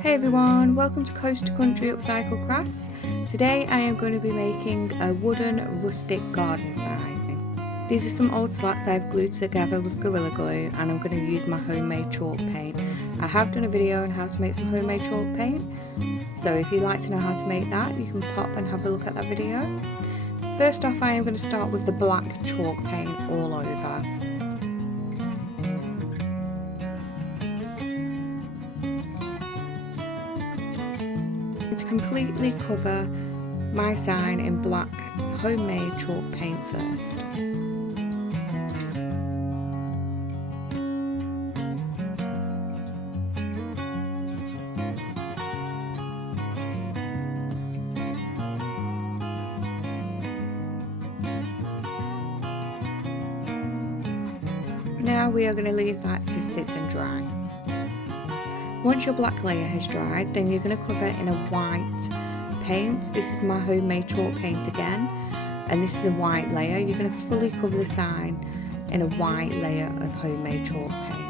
Hey everyone, welcome to Coast to Country Upcycle Crafts. Today I am going to be making a wooden rustic garden sign. These are some old slats I've glued together with Gorilla Glue, and I'm going to use my homemade chalk paint. I have done a video on how to make some homemade chalk paint, so if you'd like to know how to make that, you can pop and have a look at that video. First off, I am going to start with the black chalk paint all over. To completely cover my sign in black homemade chalk paint first. Now we are going to leave that to sit and dry. Once your black layer has dried, then you're going to cover it in a white paint. This is my homemade chalk paint again, and this is a white layer. You're going to fully cover the sign in a white layer of homemade chalk paint.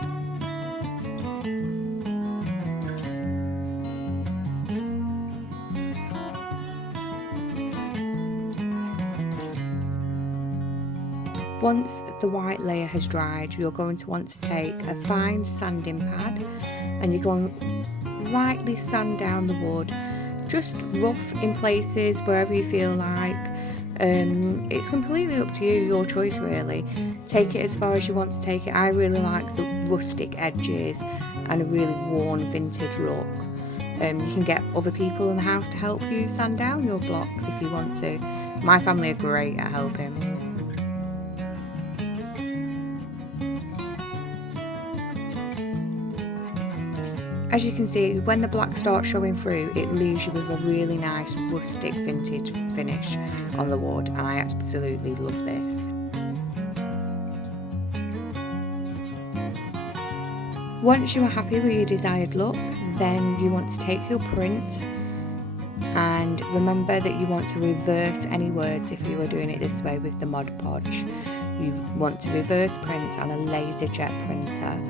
Once the white layer has dried, you're going to want to take a fine sanding pad and you're going to lightly sand down the wood, just rough in places wherever you feel like. It's completely up to you, your choice really. Take it as far as you want to take it. I really like the rustic edges and a really worn vintage look. You can get other people in the house to help you sand down your blocks if you want to. My family are great at helping. As you can see, when the black starts showing through, it leaves you with a really nice rustic vintage finish on the wood, and I absolutely love this. Once you are happy with your desired look, then you want to take your print, and remember that you want to reverse any words if you are doing it this way with the Mod Podge. You want to reverse print on a LaserJet printer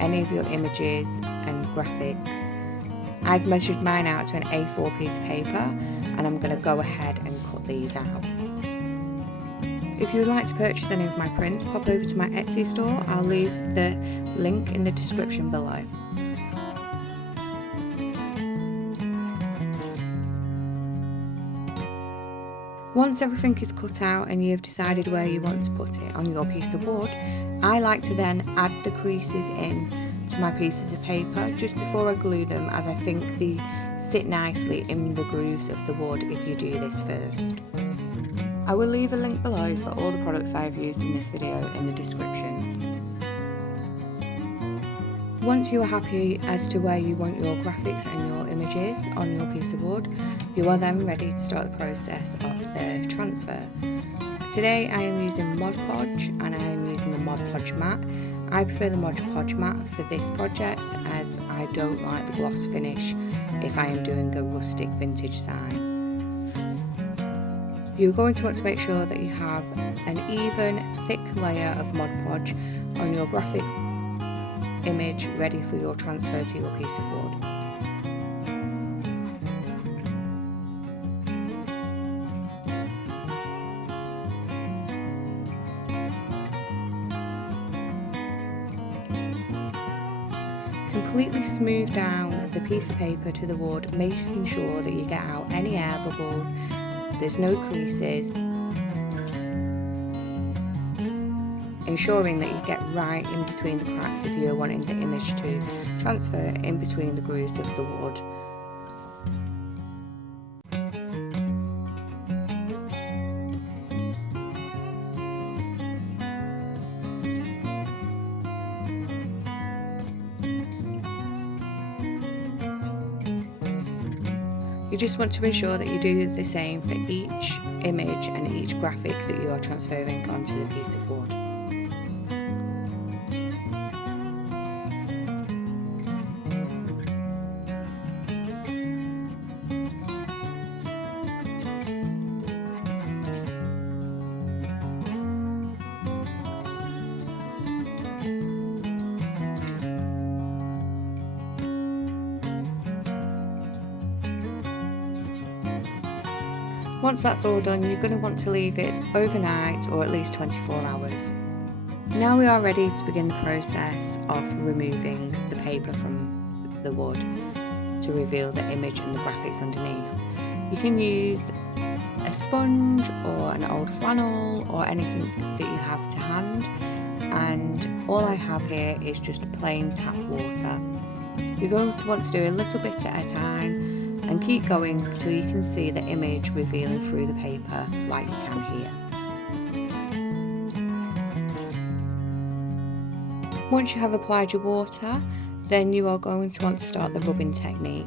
any of your images and graphics. I've measured mine out to an A4 piece of paper, and I'm going to go ahead and cut these out. If you would like to purchase any of my prints, pop over to my Etsy store. I'll leave the link in the description below. Once everything is cut out and you've decided where you want to put it on your piece of wood, I like to then add the creases in to my pieces of paper just before I glue them, as I think they sit nicely in the grooves of the wood if you do this first. I will leave a link below for all the products I have used in this video in the description. Once you are happy as to where you want your graphics and your images on your piece of wood, you are then ready to start the process of the transfer. Today I am using Mod Podge, and I am using the Mod Podge matte. I prefer the Mod Podge matte for this project, as I don't like the gloss finish if I am doing a rustic vintage sign. You're going to want to make sure that you have an even thick layer of Mod Podge on your graphic image ready for your transfer to your piece of wood. Completely smooth down the piece of paper to the wood, making sure that you get out any air bubbles, there's no creases, ensuring that you get right in between the cracks if you're wanting the image to transfer in between the grooves of the wood. You just want to ensure that you do the same for each image and each graphic that you are transferring onto the piece of wood. Once that's all done, you're going to want to leave it overnight or at least 24 hours. Now we are ready to begin the process of removing the paper from the wood to reveal the image and the graphics underneath. You can use a sponge or an old flannel or anything that you have to hand, and all I have here is just plain tap water. You're going to want to do a little bit at a time and keep going until you can see the image revealing through the paper like you can here. Once you have applied your water, then you are going to want to start the rubbing technique.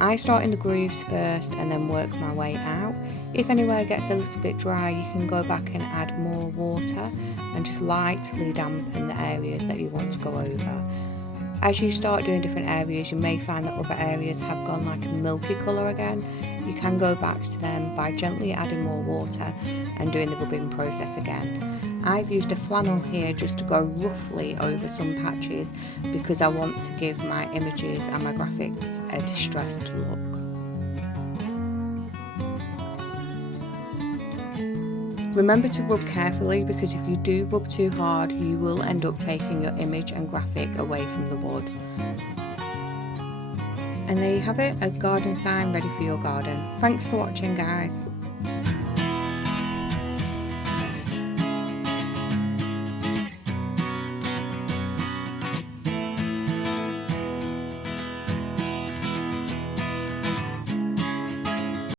I start in the grooves first and then work my way out. If anywhere gets a little bit dry, you can go back and add more water and just lightly dampen the areas that you want to go over. As you start doing different areas, you may find that other areas have gone like a milky colour again. You can go back to them by gently adding more water and doing the rubbing process again. I've used a flannel here just to go roughly over some patches because I want to give my images and my graphics a distressed look. Remember to rub carefully, because if you do rub too hard, you will end up taking your image and graphic away from the wood. And there you have it, a garden sign ready for your garden. Thanks for watching, guys.